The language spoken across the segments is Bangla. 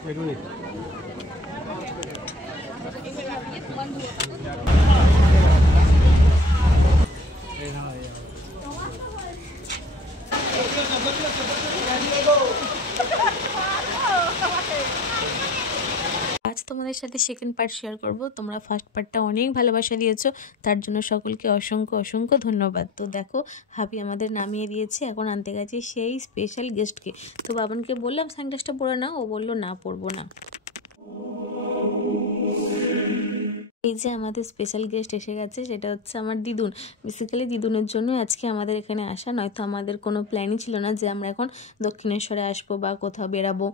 আজ তোমাদের সাথে সেকেন্ড পার্ট শেয়ার করব। তোমরা ফার্স্ট পার্টটা অনেক ভালোবাসা দিয়েছো, তার জন্য সকলকে অসংখ্য অসংখ্য ধন্যবাদ। তো দেখো হাবি আমাদের নামিয়ে দিয়েছে, এখন আনতে গেছে সেই স্পেশাল গেস্টকে। তো বাবানকে বললাম সানগ্লাসটা পরে না, ও বললো না পরবো না। এই যে আমাদের স্পেশাল গেস্ট এসে গেছে, সেটা হচ্ছে আমার দিদুন। বেসিক্যালি দিদুনের জন্য আজকে আমাদের এখানে আসা, নয়তো আমাদের কোনো প্ল্যানই ছিল না যে আমরা এখন দক্ষিণেশ্বরে আসবো বা কোথাও বেরাবো।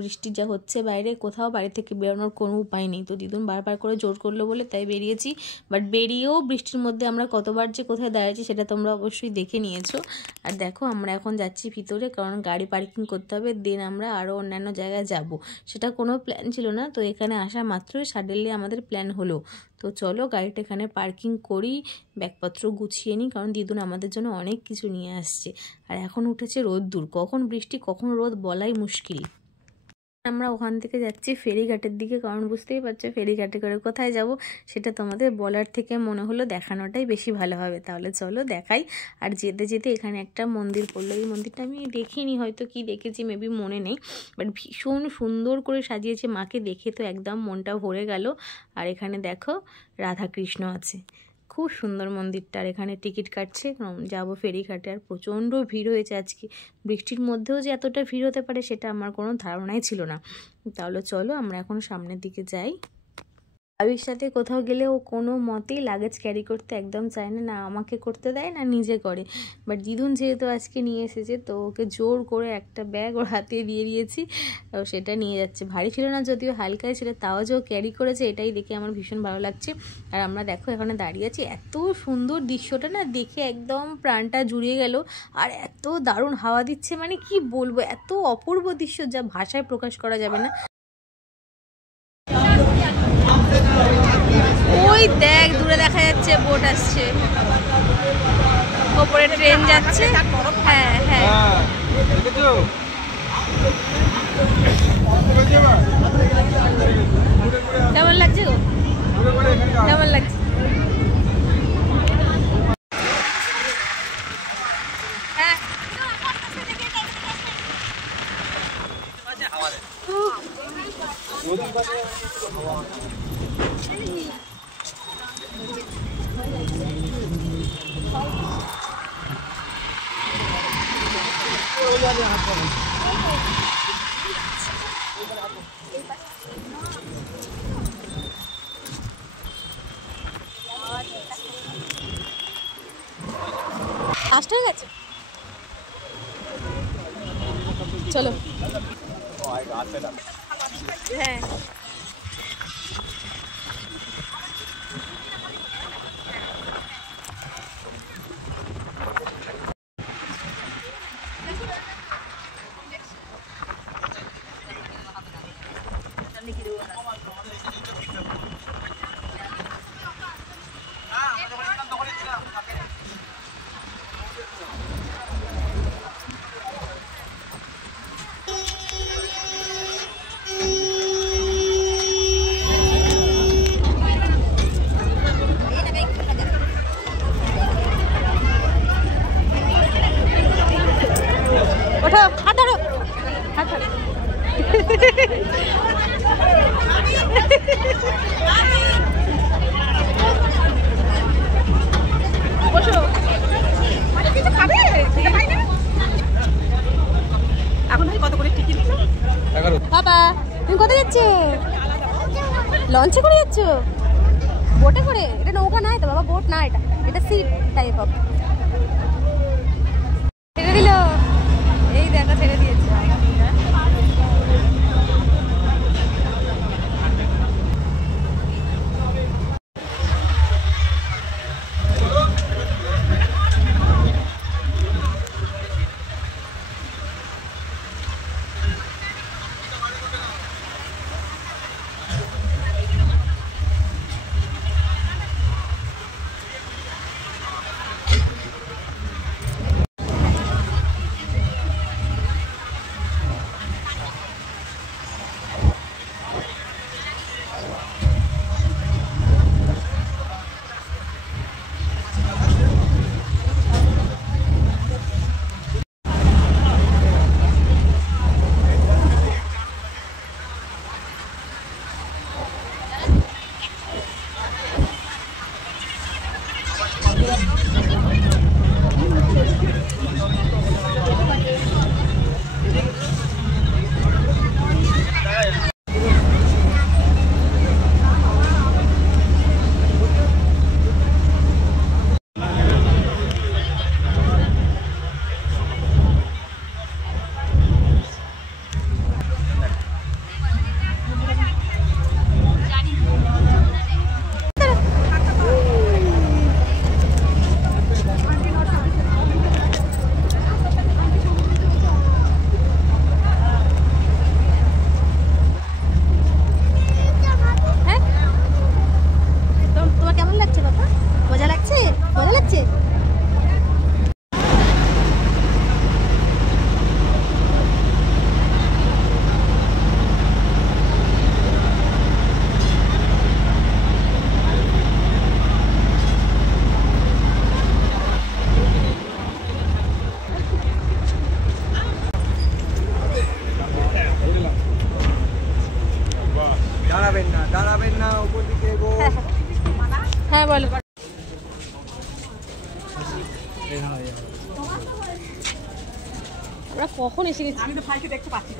বৃষ্টি যা হচ্ছে বাইরে, কোথাও বাড়ি থেকে বেরোনোর কোনো উপায় নেই। তো দিদুন বারবার করে জোর করলো বলে তাই বেরিয়েছি। বাট বেরিয়েও বৃষ্টির মধ্যে আমরা কতবার যে কোথায় দাঁড়িয়েছি সেটা তোমরা অবশ্যই দেখে নিয়েছো। আর দেখো আমরা এখন যাচ্ছি ভিতরে, কারণ গাড়ি পার্কিং করতে হবে, দেন আমরা আরও অন্যান্য জায়গায় যাব। সেটা কোনো প্ল্যান ছিল না, তো এখানে আসা মাত্রই সাডেনলি আমাদের প্ল্যান হলো। তো চলো গাড়িটা এখানে পার্কিং করি, ব্যাগপত্র গুছিয়ে নিই, কারণ দিদুন আমাদের জন্য অনেক কিছু নিয়ে আসছে। আর এখন উঠেছে রোদ্দুর, কখন বৃষ্টি কখন রোদ বলাই মুশকিল। আমরা ওখান থেকে যাচ্ছি ফেরিঘাটের দিকে, কারণ বুঝতেই পারছো ফেরিঘাটে করে কোথায় যাব সেটা তোমাদের বলার থেকে মনে হলো দেখানোটাই বেশি ভালো হবে। তাহলে চলো দেখাই। আর যেতে যেতে এখানে একটা মন্দির পড়লো, এই মন্দিরটা আমি দেখিনি, হয়তো কি দেখেছি মেবি মনে নেই, বাট ভীষণ সুন্দর করে সাজিয়েছে। মাকে দেখে তো একদম মনটা ভরে গেল। আর এখানে দেখো রাধাকৃষ্ণ আছে, খুব সুন্দর মন্দিরটা। আর এখানে টিকিট কাটছে, যাবো ফেরিঘাটে। আর প্রচণ্ড ভিড় হয়েছে আজকে, বৃষ্টির মধ্যেও যে এতটা ভিড় হতে পারে সেটা আমার কোনো ধারণাই ছিল না। তাহলে চলো আমরা এখন সামনের দিকে যাই। আবির সাথে কোথাও গেলে ও কোনো মতেই লাগেজ ক্যারি করতে একদম চায় না, না আমাকে করতে দেয় না নিজে করে। বাট দিদুন যেহেতু আজকে নিয়ে এসেছে, তো ওকে জোর করে একটা ব্যাগ ওর হাতে দিয়ে দিয়েছি, ও সেটা নিয়ে যাচ্ছে। ভারী ছিল না যদিও, হালকাই ছিল, তাও যে ও ক্যারি করেছে এটাই দেখে আমার ভীষণ ভালো লাগছে। আর আমরা দেখো এখানে দাঁড়িয়ে আছি, এত সুন্দর দৃশ্যটা না দেখে একদম প্রাণটা জুড়িয়ে গেল। আর এত দারুণ হাওয়া দিচ্ছে, মানে কি বলবো, এত অপূর্ব দৃশ্য যা ভাষায় প্রকাশ করা যাবে না। ওই দেখ দূরে দেখা যাচ্ছে বোট আসছে, ওপরে ট্রেন যাচ্ছে। হ্যাঁ হ্যাঁ কেমন লাগছে গো, কেমন লাগছে? হ্যাঁ ফাস্ট হয়ে গেছে, চলো। হ্যাঁ ওঠো, হাত ধরো, হাত ধরো। এখন কত করে টিকিট? বাবা তুমি কোথায় যাচ্ছ? লঞ্চে করে যাচ্ছ? বোটে করে? এটা নৌকা নয় তো বাবা, বোট না, এটা এটা সিপ টাইপ অফ। ছেড়ে দিল, এই দেখা ছেড়ে দিয়েছে। কখন এসে গেছি আমি তো ভাইকে দেখতে পাচ্ছি।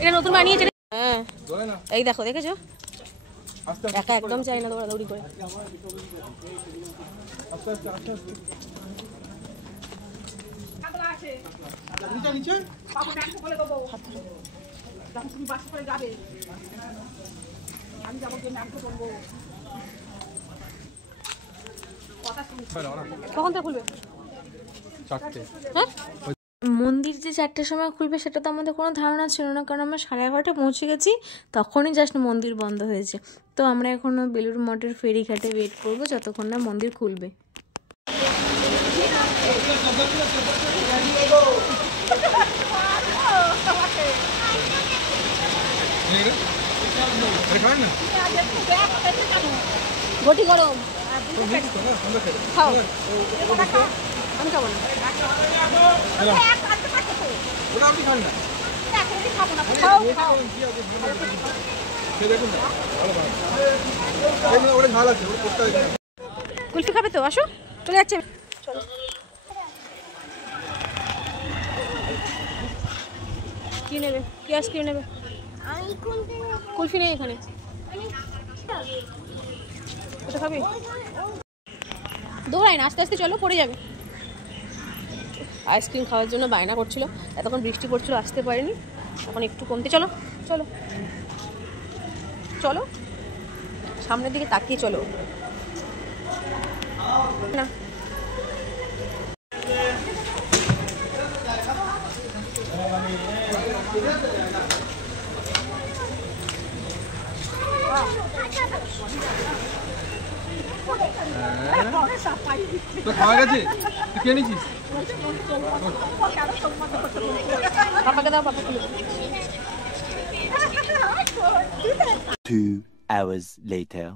এটা নতুন বানিয়েছে। হ্যাঁ এই দেখো, দেখেছো? একা একদম চাই না দৌড়াদৌড়ি করে। তুমি বাস করে যাবে, আমি যাবো, বলবো কখন তা খুলবে? হ্যাঁ, মন্দির যে 4টের সময় খুলবে সেটা তো আমাদের কোনো ধারণা ছিল না, কারণ আমরা 11:30টায় পৌঁছে গেছি, তখনই জাস্ট মন্দির বন্ধ হয়েছে। তো আমরা এখনও বেলুড় মঠের ফেরিঘাটে ওয়েট করবো যতক্ষণ না মন্দির খুলবে। ঘটি গরম খাও, আমি খাবো না। কুলফি খাবে তো? আসো, চলে যাচ্ছে। চলো, কি নেবে? কি আইসক্রিম নেবে? কুলফি নেই এখানে। ওটা খাবি? দৌড়াই না, আস্তে আস্তে চলো, পড়ে যাবে। আইসক্রিম খাওয়ার জন্য বায়না করছিল, এতক্ষণ বৃষ্টি পড়ছিল, আসতে পারিনি, এখন একটু কমতে। চলো চলো চলো, সামনের দিকে তাকিয়ে চলো না। খাওয়া গেছে, কে নিয়েছিস? পাপাকে দাও, পাপা খুলে। 2 hours later.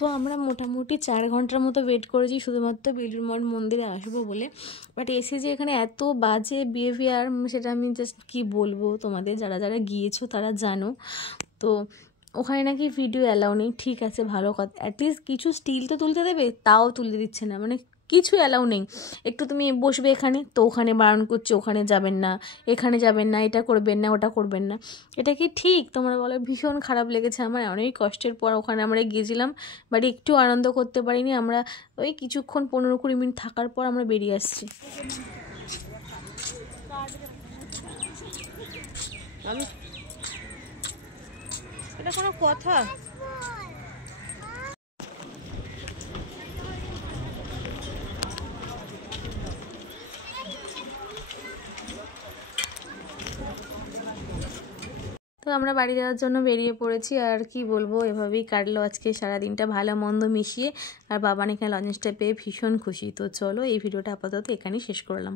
তো আমরা মোটামুটি 4 ঘন্টার মতো ওয়েট করেছি শুধুমাত্র বেলুড় মঠ মন্দিরে আসবো বলে। বাট এসে যে এখানে এত বাজে বিহেভিয়ার, সেটা আমি জাস্ট কি বলবো তোমাদের, যারা যারা গিয়েছো তারা জানো। তো ওখানে নাকি ভিডিও অ্যালাউ নেই। ঠিক আছে, ভালো কথা, অ্যাটলিস্ট কিছু স্টিল তো তুলতে দেবে, তাও তুলতে দিচ্ছে না, মানে কিছু অ্যালাউ নেই। একটু তুমি বসবে এখানে, তো ওখানে বারণ করছে, ওখানে যাবেন না, এখানে যাবেন না, এটা করবেন না, ওটা করবেন না। এটা কি ঠিক? তোমরা বলো। ভীষণ খারাপ লেগেছে আমার, অনেক কষ্টের পর ওখানে আমরা গিয়েছিলাম, বাট একটু আনন্দ করতে পারিনি আমরা। ওই কিছুক্ষণ 15-20 মিনিট থাকার পর আমরা বেরিয়ে আসছি। এটা কোনো কথা? তো আমরা বাড়ি যাওয়ার জন্য বেরিয়ে পড়েছি, আর কি বলবো, এভাবেই কাটলো আজকে সারাদিনটা, ভালো মন্দ মিশিয়ে। আর বাবান এখানে লজেন্সটা পেয়ে ভীষণ খুশি। তো চলো, এই ভিডিওটা আপাতত এখানেই শেষ করলাম।